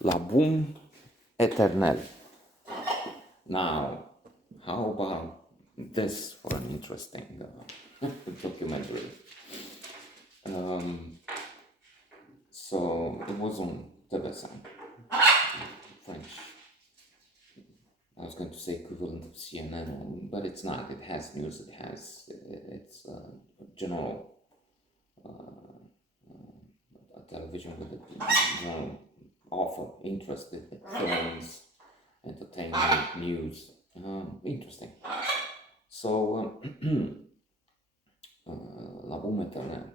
La Boum Eternelle. Now, how about this for an interesting documentary? Um, so it was on TV5, French. I was going to say equivalent of CNN, but it's not. It has news. It's general television with a general offer interested films, entertainment, news. Interesting. So, La Boum Eternelle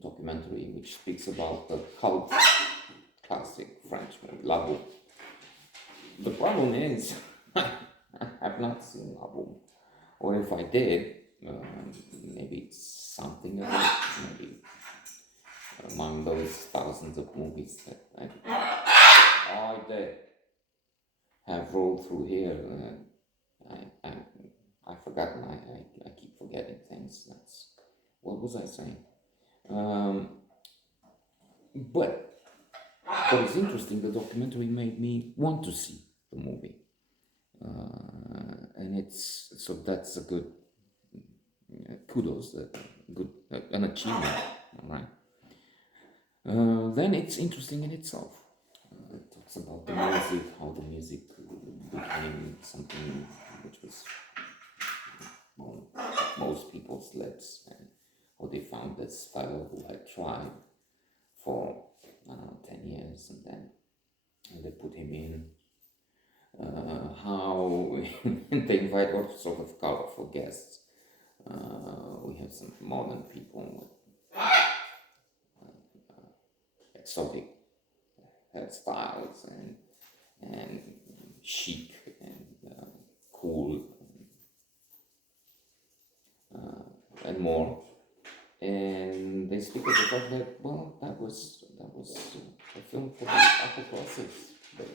documentary, which speaks about the cult classic French movie, La Boum. The problem is, I have not seen La Boum. Or if I did, maybe it's something of it, maybe among those thousands of movies that I did have rolled through here. I've forgotten. I keep forgetting things. What was I saying? But it's interesting. The documentary made me want to see the movie, and that's a good kudos, good an achievement. All right. Then it's interesting in itself. It talks about the music, how the music became something which was on most people's lips, and how they found this fellow who had tried for, I don't know, 10 years, and they put him in. How they invite all sorts of colorful guests. We have some modern people with exotic hairstyles and chic and cool and more. And they speak of the fact that, well, that was a film for the upper classes, but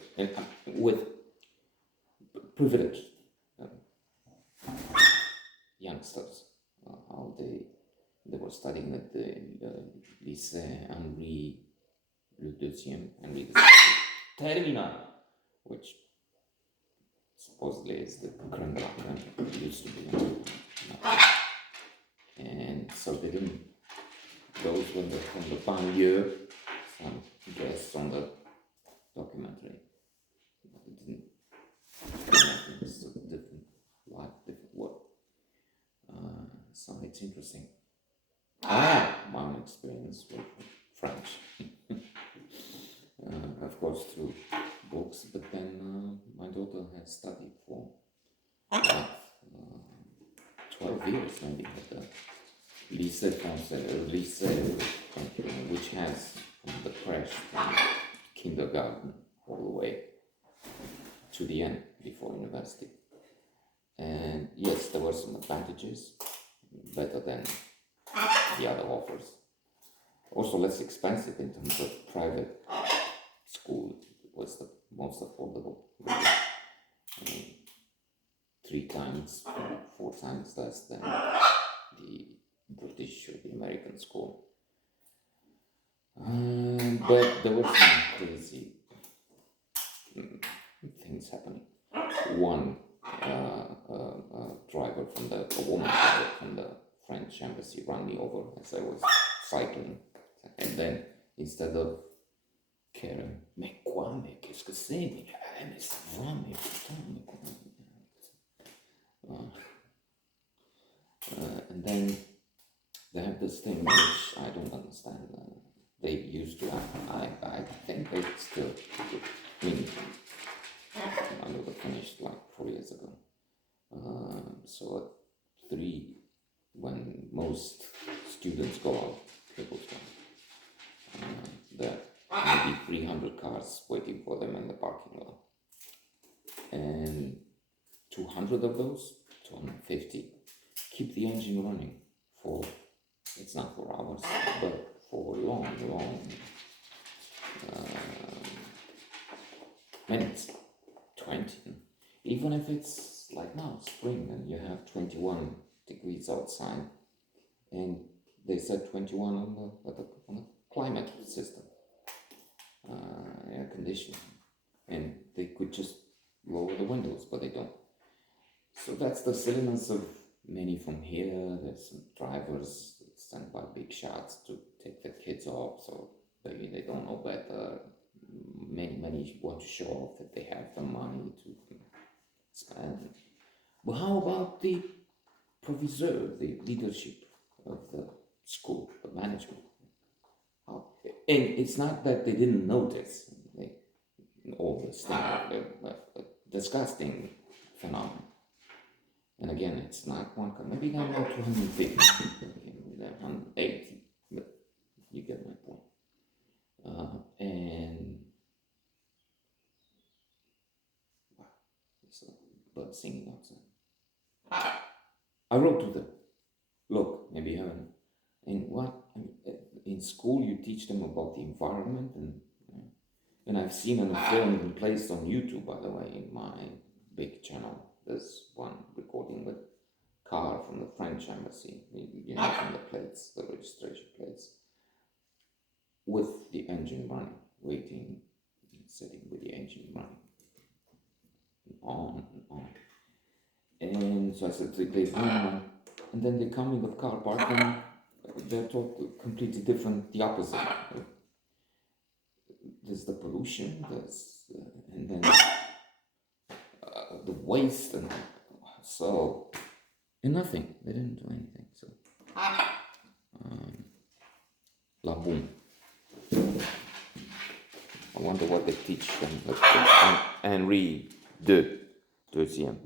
with privileged youngsters, how they were studying at the Lycée Henri le Deuxième, Henri the Terminal, which supposedly is the creme de la creme, it used to be. And so they didn't, those were from the banlieue, some guests on the documentary, but it didn't, it's a different life, different world. So it's interesting. My own experience with French, of course through books, but then my daughter has studied for 12 years maybe at the Lycée Français, which has the crèche from kindergarten all the way to the end before university. And yes, there were some advantages, better than the other offers. Also less expensive in terms of private school. It was the most affordable. 3 times, 4 times less than the British or the American school. But there were some crazy things happening. One driver a woman driver from the French embassy ran me over as I was cycling, and then instead of caring, mais quoi, mais qu'est-ce que c'est, mais ça va, mais putain, mais quoi. And then they have this thing which I don't understand. They used to have, I think they still do. I mean, I know they finished like 4 years ago. So at 3, when most students go out, people come. There are maybe 300 cars waiting for them in the parking lot. And 200 of those, 250, keep the engine running for, it's not 4 hours, but for long minutes, 20. Even if it's like now, spring, and you have 21 degrees outside, and they said 21 on the climate system, air conditioning. and they could just lower the windows, but they don't. So that's the silliness of many from here. There's some drivers sent by big shots to take the kids off, so they don't know better. Many want to show off that they have the money to spend. But how about the proviseur, the leadership of the school, the management? How? And it's not that they didn't notice all this thing, a disgusting phenomenon. And again, it's not one, maybe not 250, 180, but you get my point. And wow, it's a bird singing outside. I wrote to them, look, maybe you haven't. In school you teach them about the environment, and I've seen a film placed on YouTube, by the way, in my big channel. There's one recording with car from the French embassy, from the plates, the registration plates, with the engine running, waiting, sitting with the engine running, on and on. And so I said, and then they come in the car park and they're taught completely different, the opposite. There's the pollution, and then the waste, and so, and nothing. They didn't do anything. So, la boum. I wonder what they teach them. Henri II, deuxième.